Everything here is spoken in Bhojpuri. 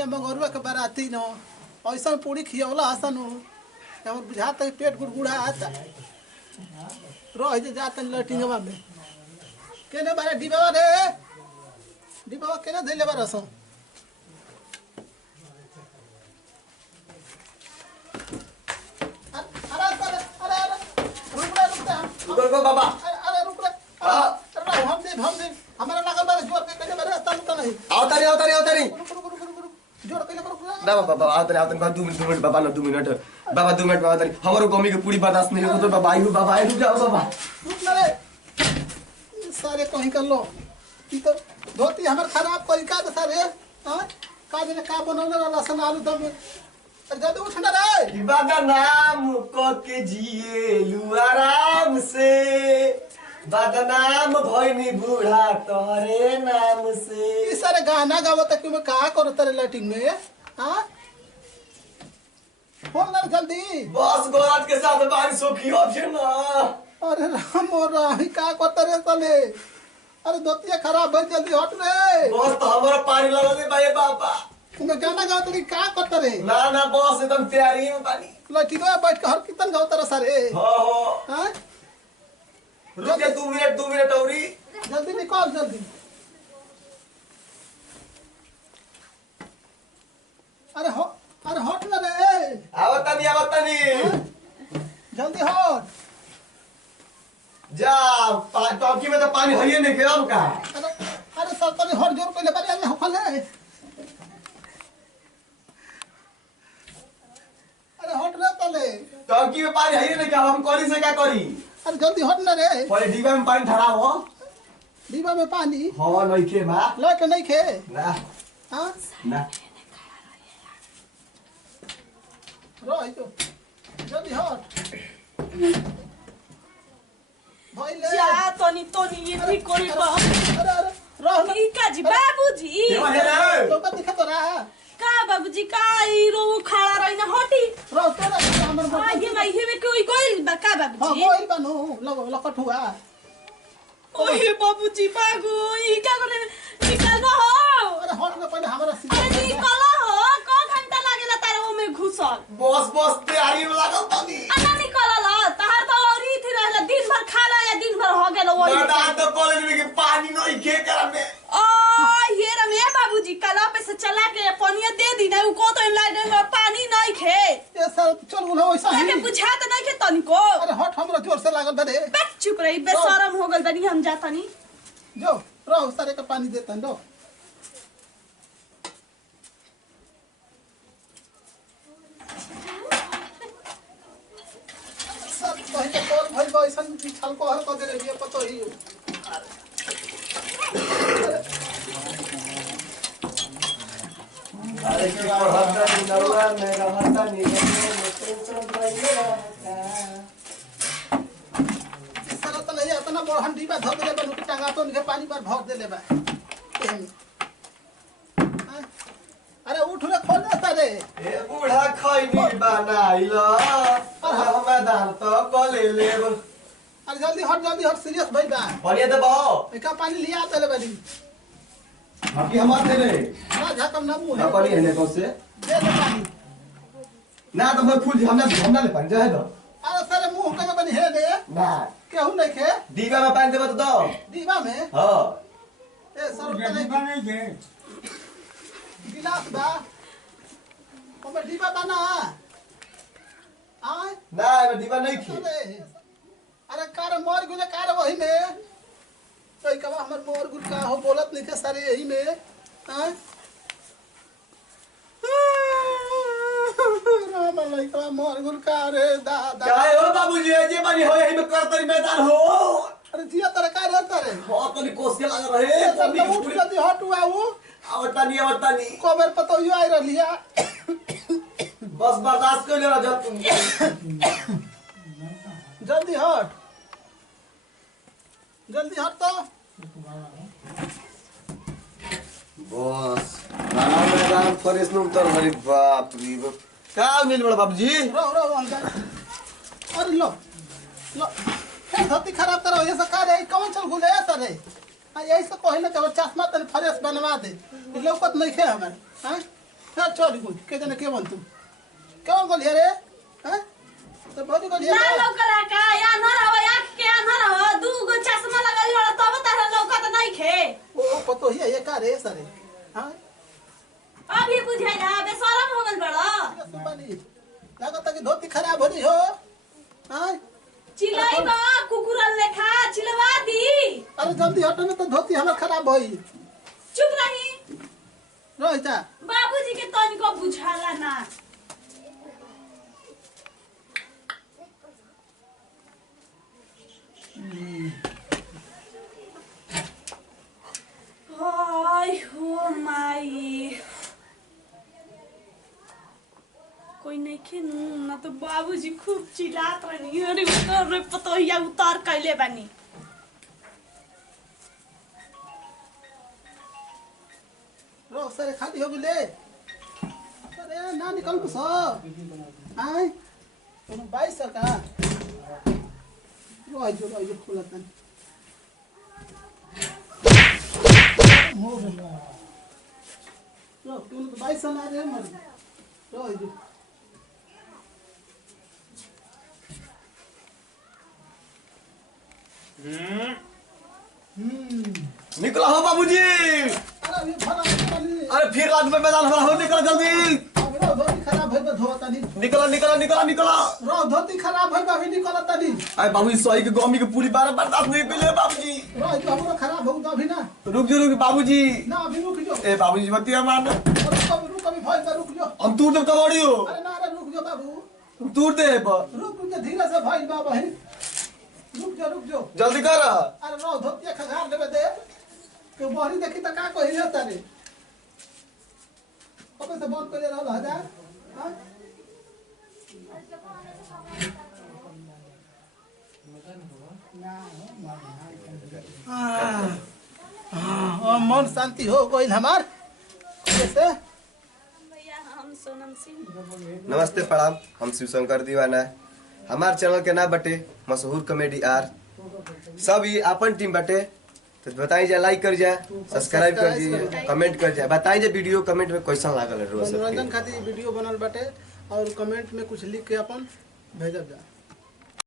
कहले मंगरुआ के बाराती न ऐसा पूरी खियौला हसन हमर बुझाता है पेट गुड़गुड़ा आता रह जाता लटिंगवा में केने बारे डिबावा रे डिबावा केने धइले बारस रुको बाबा अरे रुक रे हम दे हमारा लागल बारे जोर के कहले बारे रास्ता लुटा नहीं आवतारी जोर कहले रुक ना बाबा आवतारी बाबा 2 मिनट बाबा ना 2 मिनट बाबा 2 मिनट आवतारी हमारो गमी के पूरी बर्दाश्त नहीं हो तो बाबा आई बाबा आई रुक जाओ बाबा रुक ना रे सारे कहीं कर लो ई तो धोती हमर खराब करी का तो सारे हां का देने का बनौले लहसुन आलू दम जल्दी उठ ना रे इबादा नाम को के जिए लू आराम से बदनाम भइनी बूढ़ा तोहरे नाम से ई सारे गाना गावत कि मैं का करो तेरे लैटिंग में हां बोल ना जल्दी बस गोराज के साथ बारिश हो की ऑप्शन ना अरे राम और राही का करते रे तले अरे दोतिया खराब है जल्दी हट रे बस तो हमारा पानी लगा दे भाई बाबा तुम्हें गाना गाओ तो का करते रे ना बस एकदम तैयारी में पानी लैटिंग में बैठ के हर कीर्तन गाओ तेरे सारे हो हां रुके 2 मिनट औरी जल्दी निकाल जल्दी अरे हट ना रे आवतानी जल्दी हट जा टंकी में तो पानी है नहीं गिराम का अरे सरकारी हट जोर पहले करे अरे हफले अरे हट रे तले टंकी में पानी है नहीं का हम करी से क्या करी अरे जल्दी हट ना रे पहले डिब्बा में पानी धरा हो डिब्बा में पानी हां नहीं के बा लेके नहीं खे ना हां ना रह तो जल्दी हट भाई ले जा तनी ये ठीक कोरी बा अरे रह ना ई काजी बाबूजी केवा है रे तो का दिखा तो रहा का बाबूजी का ई रो खड़ा रही ना हटी रह तो हमर आ ये भाई हे में कोई गोइल बा का हां बाबूजी कोई बानो लकट हुआ ओए बाबूजी बागु ई का करे निकल ना हो अरे हट ना पहले हमारा अरे निकल हो को घंटा लागेला तारे ओ में घुसल बस तैयारी में लागल पानी अन्ना निकल ला तार तो औरी थी रहला दिन भर खाला या दिन भर हो गेल ओई बता तो कॉलेज में के पानी नहीं के करमे ओ ये रमे बाबूजी कला पे से चला के पानी दे दी ना उ को तो लाइट में पानी नहीं खे ये सर चल बोलो वैसा ही के बुझा त नहीं खे तनिको अरे हट हमरा जोर से लागल बे बैठ चुप रही बेशरम हो गल बनी हम जाता नहीं जो रहो सारे का पानी देता लो सब पहले कौन भाई वैसा छल को हर को दे रही है पतो ही अरे की पढ़ता नहीं नौवा मेरा हटा नहीं टेंशन भइले सारा तो नहीं आता ना बड़हन डीबा धर दे बन के टांगा तो निके पानी पर भर दे ले बा अरे उठ रे खोल दे सारे ए बूढ़ा खैनी बनाइल हम दान तो कले लेब अरे जल्दी हट सीरियस भाई बा बढ़िया दे बाओ एका पानी लिया तले बड़ी बाकी हमार दे रे ना झकम ना मुंह ना पानी है ने से दे ले पानी ना तो मैं फूल हमना ले पानी जाए दो अरे सारे मुंह के बनी है दे ना केहू नहीं खे दीवा में पानी देबो तो दो दीवा में हां ए सर तले नहीं के गिलास बा ओमे दीवा बना आय ना मैं दीवा नहीं खी अरे कार मोर गुले कार वही में तो कबा हमर मोर गुल का हो बोलत नहीं के सारे यही में हां राम लइका मोर गुल का रे दादा काय हो बाबूजी जे बनी हो यही में करतरी मैदान हो अरे जिया तेरे का रे तेरे हो तो नि कोस के लग रहे सब तो उठ जल्दी हट आऊ आवता नहीं कोबर पतो यू आई रहलिया बस बर्दाश्त कर ले जब तुम जल्दी हट तो बस राम फरेस नु तर हरि बाप रे बाप का मिल बड़ा बाबूजी रो अंदर अरे लो फिर धोती खराब करो ये सब का रे कौन चल गुले सरे यही से कहले कि चश्मा तने फ्रेश बनवा दे लौकत नहीं खे हमें हां फिर चल गई के जने के बन तू कौन गलिया रे हैं तो भौजी गलिया ना लौकला का या न रहो या के न रहो दू गो चश्मा लगल हो तब तारा लौकत नहीं खे ओ पतो ही ये का रे सरे हां अभी बुझाई ना बेशरम हो गल बड़ा सुबानी लागत कि धोती खराब हो रही हो हां चिल्लाई बा कुकुरन लेखा चिल्वा दी अरे जल्दी हटो ना तो धोती हमर खराब होई चुप रही रोहिता बाबूजी के तनिको बुझाला ना हाय हो माई कोई नहीं खे ना तो बाबूजी खूब चिल्लात रहनी अरे उतर रे पतोहिया उतार कैले बानी रो सरे खाली हो गेले अरे ना निकल बस आय तुम 22 का रो जो खुलतन हो गया रो तुम 22 ना रे मर रो जो निकला हो बाबूजी। अरे ये भरा निकल अरे फिर रात में मैदान हमारा हो, निकल जल्दी। रो धोती खराब है तो धोता नहीं निकला निकला निकला निकला। रो धोती खराब है अभी निकलता नहीं अरे बाबूजी सही के गोमी के पूरी बार बर्दाश्त नहीं पहले बाबूजी। रो जो हमरो खराब हो अभी ना रुक बाबूजी। ना अभी रुक जो ए बाबूजी बतिया मान रुक अभी भाई का रुक जो हम तू तो कबाड़ी हो। अरे ना अरे रुक जो बाबू तुम तूर दे रुक जो धीरे से भाई बाबा है रुक जो जल्दी कर। अरे रो धोतिया खगार देबे दे के बहरी देखी त का कहि रहता रे कबे से बंद करे रहल हजार हां मन शांति हो गइल हमार कैसे भैया हम सोनम सिंह नमस्ते प्रणाम, हम शिव शंकर दीवाना। हमार चैनल के नाम बटे मशहूर कॉमेडी आर। सब ये अपन टीम बटे, तो बताई जाए, लाइक कर जाए, सब्सक्राइब कर दीजिए, कमेंट कर जाए, बताई जाए वीडियो कमेंट में कैसा लागल है रोज मनोरंजन खातिर वीडियो बनल बाटे और कमेंट में कुछ लिख के अपन भेजब जा।